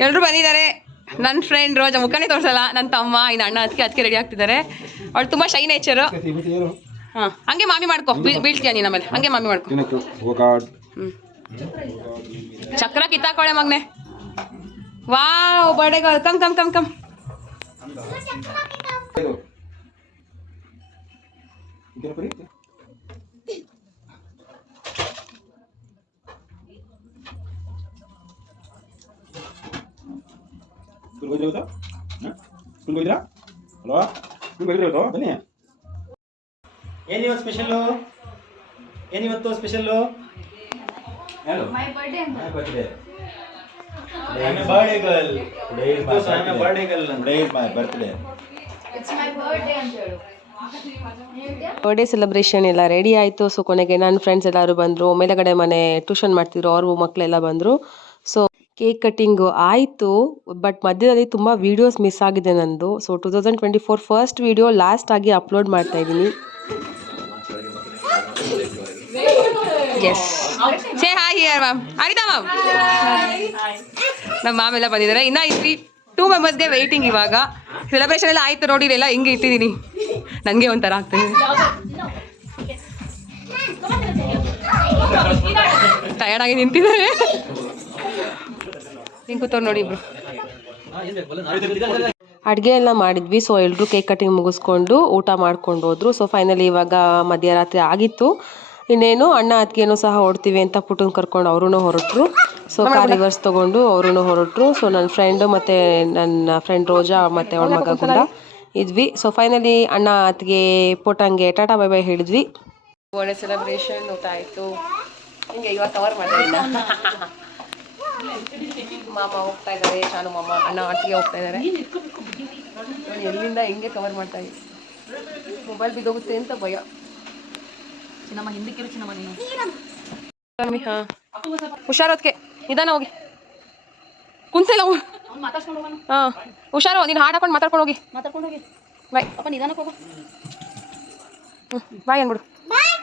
ಎಲ್ಲರೂ ಬಂದಿದ್ದಾರೆ. ನನ್ನ ಫ್ರೆಂಡ್ ರೋಜ ಮುಖನೇ ತೋರಿಸಲ್ಲ. ನನ್ನ ತಮ್ಮ ಇನ್ನು ಅಣ್ಣ ಅದಕ್ಕೆ ಅದಕ್ಕೆ ರೆಡಿ ಆಗ್ತಿದ್ದಾರೆ. ಅವಳು ತುಂಬ ಶೈ ನೇಚರು ಹಾಂ ಹಂಗೆ ಮಾಮಿ ಮಾಡ್ಕೊ. ಬೀಳ್ತೀಯ ನೀನು ಆಮೇಲೆ? ಹಂಗೆ ಮಾಮಿ ಮಾಡ್ಕೊ. ಹ್ಞೂ ಚಕ್ರ ಕಿತ್ತಾಕೊಳ್ಳೆ ಮಗ್ನೆ. Wow birthday come come come come. ಸ್ಕೂಲ್ಗೆ ಹೋಗಿದ್ರೆ ಇವತ್ತು ಹಾಂ? ಸ್ಕೂಲ್ಗೆ ಹೋಗಿದ್ರಾ ಹಲೋ ಸ್ಕೂಲ್ಗೆ ಹೋಗಿದ್ರೆ ಇವತ್ತು ಬನ್ನಿ ಏನಿವತ್ತು ಸ್ಪೆಷಲ್ಲು ಏನಿವತ್ತು ಸ್ಪೆಷಲ್ಲು ಅಂತ. ಹೇಳು? ಬರ್ಡೇ ಸೆಲೆಬ್ರೇಷನ್ ಎಲ್ಲ ರೆಡಿ ಆಯಿತು. ಸೊ ಕೊನೆಗೆ ನನ್ನ ಫ್ರೆಂಡ್ಸ್ ಎಲ್ಲರೂ ಬಂದರು. ಮೇಲೆಗಡೆ ಮನೆ ಟ್ಯೂಷನ್ ಮಾಡ್ತಿದ್ರು. ಅವ್ರ ಮಕ್ಕಳೆಲ್ಲ ಬಂದರು. ಸೊ ಕೇಕ್ ಕಟ್ಟಿಂಗು ಆಯಿತು, ಬಟ್ ಮಧ್ಯದಲ್ಲಿ ತುಂಬ ವೀಡಿಯೋಸ್ ಮಿಸ್ ಆಗಿದೆ ನಂದು. So two thousand twenty four first video last ಆಗಿ ಅಪ್ಲೋಡ್ ಮಾಡ್ತಾ ಇದ್ದೀನಿ. ಎಸ್ ಹಾಯ್ ಹಿಯರ್ ಮ್ಯಾಮ್ ಆಯಿತಾ ಮ್ಯಾಮ್ ನಮ್ಮ ಮಾಮೆಲ್ಲ ಬಂದಿದ್ದಾರೆ. ಇನ್ನೂ ಇದ್ರಿ ಟೂ ಮೆಂಬರ್ಸ್ಗೆ ವೆಯ್ಟಿಂಗ್ ಇವಾಗ. ಸೆಲೆಬ್ರೇಷನ್ ಎಲ್ಲ ಆಯಿತು ನೋಡಿ ಎಲ್ಲ ಹಿಂಗೆ ಇಟ್ಟಿದ್ದೀನಿ. ನನಗೆ ಒಂಥರ ಆಗ್ತದೆ. ಟಯರ್ಡ್ ಆಗಿ ನಿಂತಿದ್ದಾರೆ. ಹಿಂಗೆ ನೋಡಿ ಇಬ್ರು. ಅಡುಗೆ ಎಲ್ಲ ಮಾಡಿದ್ವಿ ಸೊ ಎಲ್ಲರೂ ಕೇಕ್ ಕಟಿಂಗ್ ಮುಗಿಸ್ಕೊಂಡು ಊಟ ಮಾಡ್ಕೊಂಡು ಹೋದ್ರು. ಸೊ ಫೈನಲಿ ಇವಾಗ ಮಧ್ಯರಾತ್ರಿ ಆಗಿತ್ತು. ಇನ್ನೇನು ಅಣ್ಣ ಅದಕ್ಕೇನು ಸಹ ಹೊಡ್ತೀವಿ ಅಂತ ಪುಟ್ಟನ್ ಕರ್ಕೊಂಡು ಅವ್ರೂ ಹೊರಟ್ರು. ಸೊ ಕಾರ್ ರಿವರ್ಸ್ ತೊಗೊಂಡು ಅವ್ರೂ ಹೊರಟ್ರು. ಸೊ ನನ್ನ ಫ್ರೆಂಡು ಮತ್ತು ನನ್ನ ಫ್ರೆಂಡ್ ರೋಜಾ ಮತ್ತು ಅವಳ ಮಗ ಕೂಡ ಇದ್ವಿ. ಸೊ ಫೈನಲಿ ಅಣ್ಣ ಅತ್ತಿಗೆ ಪುಟ್ಟಂಗೆ ಟಾಟಾ ಬೈ ಬೈ ಹೇಳಿದ್ವಿ. ಒಳ್ಳೆ ಸೆಲೆಬ್ರೇಷನ್ ಊಟ ಆಯಿತು. ಹಿಂಗೆ ಇವಾಗ ಕವರ್ ಮಾಡಿಲ್ಲ ಮಾಮ ಹೋಗ್ತಾ ಇದ್ದಾರೆ ಶಾನು ಮಾಮ ಅಣ್ಣ ಅತ್ತಿಗೆ ಹೋಗ್ತಾ ಇದ್ದಾರೆ. ನೋಡಿ ಎಲ್ಲಿಂದ ಹೆಂಗೆ ಕವರ್ ಮಾಡ್ತಾ ಇದ್ದೀನಿ ಮೊಬೈಲ್ ಬಿದ್ದೋಗುತ್ತೆ ಅಂತ ಭಯ. ಚಿನ್ನಮ್ಮ ಹಿಂದಕ್ಕಿರು ಚಿನ್ನಮ್ಮ ನೀನು. ಹಾಂ ಹುಷಾರೋದ್ಕೆ ನಿಧಾನ ಹೋಗಿ. ಕುಂತಿಲ್ಲ ಹಾಂ ಹುಷಾರು ನೀನು ಹಾಡು ಹಾಕೊಂಡು ಮಾತಾಡ್ಕೊಂಡು ಹೋಗಿ. ಮಾತಾಡ್ಕೊಂಡು ಹೋಗಿ. ಬಾಯ್. ಅಪ್ಪ ನಿಧಾನಕ್ಕೆ ಹೋಗೋ. ಹ್ಞೂ ಬಾಯ್ ಅಂದ್ಬಿಡು.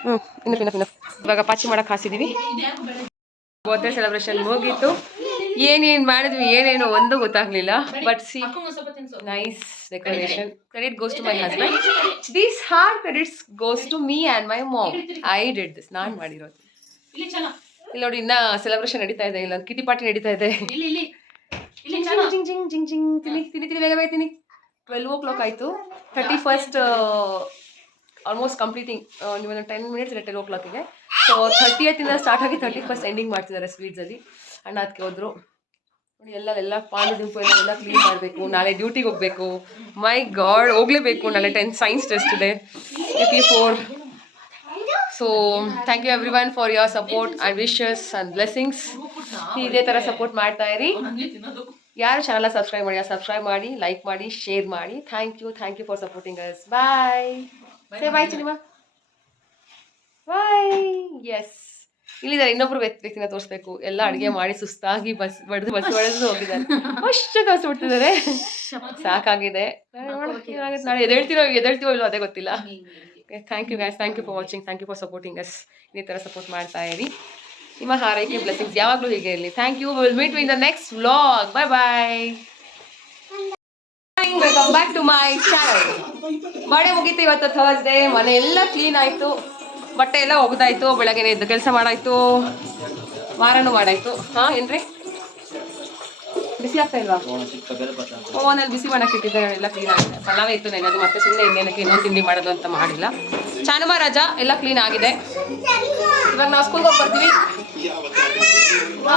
ಹ್ಞೂ ಇನ್ನು ಇವಾಗ ಪಾಚಿ ಮಾಡೋಕೆ ಹಾಸಿದ್ದೀವಿ ಬರ್ತ್ಡೇ ಸೆಲೆಬ್ರೇಷನ್ ಮುಗೀತು. ಏನೇನು ಮಾಡಿದ್ವಿ ಏನೇನು ಒಂದು ಗೊತ್ತಾಗ್ಲಿಲ್ಲ but see nice decoration credit goes to my husband these hard credits goes to me and my mom I did this ನಾನು ಮಾಡಿರೋದು. ಇಲ್ಲಿ ನೋಡಿ ಇನ್ನ ಸೆಲೆಬ್ರೇಷನ್ ನಡೀತಾ ಇದೆ ಇಲ್ಲ ಕಿಟಿ ಪಾರ್ಟಿ ನಡೀತಾ ಇದೆ. ಜಿಂಗ್ ಜಿಂಗ್ ಜಿಂಗ್ ಜಿಂಗ್ ತಿನ್ನಿ ತಿನ್ನಿ ತಿನ್ನಿ ಬೇಗ ಬೇಗ ತಿನ್ನಿ. ಟ್ವೆಲ್ವ್ ಓ ಕ್ಲಾಕ್ ಆಯಿತು ಥರ್ಟಿ ಫಸ್ಟ್ ಆಲ್ಮೋಸ್ಟ್ ಕಂಪ್ಲೀಟಿಂಗ್ ಒಂದು ಟೆನ್ ಮಿನಿಟ್ಸ್ ಇದೆ ಟೆನ್ ಓ ಕ್ಲಾಕಿಗೆ ಸೊ ಥರ್ಟಿಯತ್ತಿಂದ ಸ್ಟಾರ್ಟ್ ಆಗಿ ತರ್ಟಿ ಫಸ್ಟ್ ಎಂಡಿಂಗ್ ಮಾಡ್ತಿದ್ದಾರೆ ಸ್ವೀಟ್ಸಲ್ಲಿ ಅಣ್ಣ ಅದಕ್ಕೆ ಹೋದ್ರು. ನೋಡಿ, ಎಲ್ಲ ಎಲ್ಲ ಪಾಂಡು ದಿಂಪು ಎಲ್ಲ ಕ್ಲೀನ್ ಮಾಡಬೇಕು. ನಾಳೆ ಡ್ಯೂಟಿಗೆ ಹೋಗಬೇಕು. ಮೈ ಗಾಡ್ ಹೋಗಲೇಬೇಕು. ನಾಳೆ ಟೆನ್ ಸೈನ್ಸ್ ಟೆಸ್ಟ್ ಇದೆ. A four so thank you every one for your support and wishes and blessings ಇದೇ ಥರ ಸಪೋರ್ಟ್ ಮಾಡ್ತಾ ಇರಿ. ಯಾರು ಚಾನಲ್ ಸಬ್ಸ್ಕ್ರೈಬ್ ಮಾಡಿ ಸಬ್ಸ್ಕ್ರೈಬ್ ಮಾಡಿ ಲೈಕ್ ಮಾಡಿ ಶೇರ್ ಮಾಡಿ. Thank you thank you for supporting us bye bye ಚಿನಿಮಾ bye ಎಸ್ ಇಲ್ಲಿದ್ದಾರೆ ಇನ್ನೊಬ್ರು ವ್ಯಕ್ತಿ ವ್ಯಕ್ತಿನ ತೋರಿಸ್ಬೇಕು. ಎಲ್ಲ ಅಡುಗೆ ಮಾಡಿ ಸುಸ್ತಾಗಿ ಬಸ್ ಬಡ್ದು ಬಸ್ ಹೊಡೆದು ಹೋಗಿದ್ದಾರೆ. ಅಷ್ಟು ತೋರಿಸ್ಬಿಡ್ತಿದ್ದಾರೆ ಸಾಕಾಗಿದೆ. ನಾಳೆ ಎದೇಳ್ತಿರೋ ಎದೇಳ್ತೀವೋ ಇಲ್ಲೋ ಅದೇ ಗೊತ್ತಿಲ್ಲ. Thank you guys thank you for watching thank you for supporting us ಇದೇ ಥರ ಸಪೋರ್ಟ್ ಮಾಡ್ತಾ ಇರಿ. ನಿಮ್ಮ ಹಾರೈಕೆ ಬ್ಲೆಸ್ಸಿಂಗ್ಸ್ ಯಾವಾಗಲೂ ಹೀಗೆ ಇರಲಿ. Thank you will meet in the next vlog bye bye welcome back to my channel ಮಳೆ ಮುಗೀತು ಇವತ್ತು ಥರ್ಸ್ಡೇ ಮನೆ ಎಲ್ಲ ಕ್ಲೀನ್ ಆಯಿತು. ಬಟ್ಟೆ ಎಲ್ಲ ಒಗ್ದಾಯ್ತು ಬೆಳಗ್ಗೆ ಇದ್ದು ಕೆಲಸ ಮಾಡಾಯ್ತು. ವಾರನೂ ಮಾಡಾಯ್ತು. ಹಾಂ, ಏನ್ರಿ? ಬಿಸಿ ಆಗ್ತಾ ಇಲ್ವಾ? ಓನಲ್ಲಿ ಬಿಸಿ ಮಾಡಕ್ಕೆ ಇಟ್ಟಿದ್ದಾರೆ, ಎಲ್ಲ ಕ್ಲೀನ್ ಆಗಿದೆ. ಪಲಾವೇ ಇತ್ತು ನೆನೆ ಅದು ಮತ್ತೆ ಸುಮ್ಮನೆ ಇನ್ನೇನಕ್ಕೆ ಇನ್ನೊಂದು ತಿಂಡಿ ಮಾಡೋದು ಅಂತ ಮಾಡಿಲ್ಲ. ಚಾನುಮ ರಜಾ, ಎಲ್ಲ ಕ್ಲೀನ್ ಆಗಿದೆ. ಇವಾಗ ನಾವು ಸ್ಕೂಲ್ಗೆ ಹೋಗಿ ಬರ್ತೀವಿ.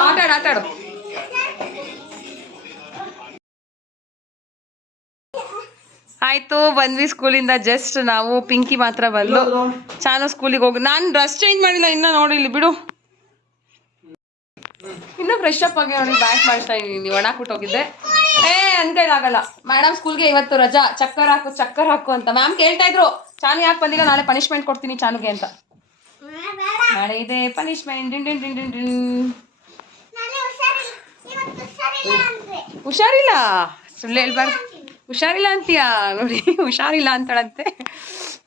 ಆಟಾಡು ಆಟಾಡು. ಆಯ್ತು ಬಂದ್ವಿ ಸ್ಕೂಲಿಂದ. ಜಸ್ಟ್ ನಾವು ಪಿಂಕಿ ಮಾತ್ರ ಬಂದು ಚಾನು ಸ್ಕೂಲಿಗೆ ಹೋಗಿ ನಾನು ಡ್ರೆಸ್ ಚೇಂಜ್ ಮಾಡಿಲ್ಲ ಇನ್ನ ನೋಡಿ ಇಲ್ಲಿ ಬಿಡು. ಇನ್ನೂ ಫ್ರೆಶ್ ಅಪ್ ಆಗಿ ನೋಡಿ ಬ್ಯಾಕ್ ಮಾಡ್ತಾ ಇದ್ದೀನಿ ಒಣ ಹೋಗಿದ್ದೆ. ಏ ಆಗಲ್ಲ. ಮೇಡಮ್ ಸ್ಕೂಲ್ಗೆ ಇವತ್ತು ರಜಾ. ಚಕ್ಕರ್ ಹಾಕು ಚಕ್ಕರ್ ಹಾಕು ಅಂತ. ಮ್ಯಾಮ್ ಕೇಳ್ತಾ ಇದ್ರು ಚಾನು ಯಾಕೆ ಬಂದಿಲ್ಲ ನಾಳೆ ಪನಿಷ್ಮೆಂಟ್ ಕೊಡ್ತೀನಿ ಚಾನುಗೆ ಅಂತ. ನಾಳೆ ಇದೆ ಪನಿಷ್ಮೆಂಟ್ ಡಿನ್ ಡಿನ್ ಡಿನ್ ಡಿನ್ ಡಿನ್. ಹುಷಾರಿಲ್ಲ? ಸುಳ್ಳು ಹೇಳ್ಬಾರ್ದು. ಹುಷಾರಿಲ್ಲ ಅಂತೀಯಾ? ನೋಡಿ, ಹುಷಾರಿಲ್ಲ ಅಂತಾಳಂತೆ.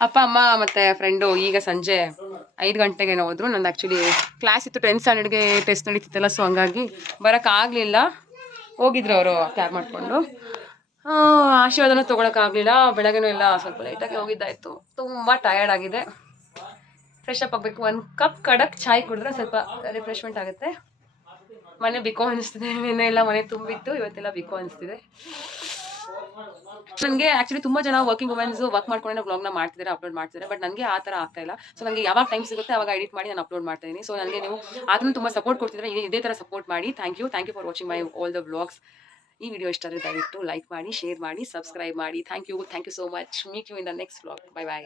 ಅಪ್ಪ, ಅಮ್ಮ ಮತ್ತೆ ಫ್ರೆಂಡು ಈಗ ಸಂಜೆ ಐದು ಗಂಟೆಗೆ ಹೋದ್ರು. ನಂದು ಆ್ಯಕ್ಚುಲಿ ಕ್ಲಾಸ್ ಇತ್ತು ಟೆಂತ್ ಸ್ಟ್ಯಾಂಡರ್ಡ್ಗೆ ಟೆಸ್ಟ್ ನಡೀತಿತ್ತಲ್ಲ ಸೊ ಹಂಗಾಗಿ ಬರೋಕ್ಕಾಗಲಿಲ್ಲ ಹೋಗಿದ್ರು ಅವರು ಕ್ಯಾಬ್ ಮಾಡಿಕೊಂಡು. ಆಶೀರ್ವಾದನೂ ತೊಗೊಳಕ್ಕಾಗಲಿಲ್ಲ ಬೆಳಗ್ಗೆನೂ ಎಲ್ಲ ಸ್ವಲ್ಪ ಲೇಟಾಗಿ ಹೋಗಿದ್ದಾಯಿತು. ತುಂಬ ಟಯರ್ಡ್ ಆಗಿದೆ. ಫ್ರೆಶ್ ಅಪ್ ಆಗಬೇಕು. ಒಂದು ಕಪ್ ಕಡಕ್ ಚಾಯ್ ಕುಡಿದ್ರೆ ಸ್ವಲ್ಪ ರಿಫ್ರೆಶ್ಮೆಂಟ್ ಆಗುತ್ತೆ. ಮನೆ ಬಿಕೋ ಅನಿಸ್ತಿದೆ. ನಿನ್ನೆ ಎಲ್ಲ ಮನೆ ತುಂಬಿತ್ತು, ಇವತ್ತೆಲ್ಲ ಬಿಕೋ ಅನಿಸ್ತಿದೆ. ನನಗೆ ಆಕ್ಚುಲಿ ತುಂಬ ಜನ ವರ್ಕಿಂಗ್ ವುಮೆನ್ಸ್ ವರ್ಕ್ ಮಾಡ್ಕೊಂಡು ನ ಮಾಡ್ತಿದ್ದಾರೆ ಅಪ್ಲೋಡ್ ಮಾಡ್ತಿದ್ದಾರೆ ಬಟ್ ನನಗೆ ಆ ಥರ ಆಗ್ತಾ ಇಲ್ಲ. ಸೊ ನನಗೆ ಯಾವಾಗ ಟೈಮ್ ಸಿಗುತ್ತೆ ಅವಾಗ ಎಡಿಟ್ ಮಾಡಿ ನಾನು ಅಪ್ಲೋಡ್ ಮಾಡ್ತಾ ಇದ್ದೀನಿ ಸೊ ನನಗೆ ನೀವು ಅದನ್ನು ತುಂಬ ಸಪೋರ್ಟ್ ಕೊಡ್ತಿದ್ರೆ ಇದೇ- ತರ ಸಪೋರ್ಟ್ ಮಾಡಿ. Thank you thank you for watching my all the blogs ಈ ವಿಡಿಯೋ ಇಷ್ಟ ಆದರೆ ದಯವಿಟ್ಟು ಲೈಕ್ ಮಾಡಿ ಶೇರ್ ಮಾಡಿ ಸಬ್ಸ್ಕ್ರೈಬ್ ಮಾಡಿ. Thank you thank you so much meet you in the next blog bye bye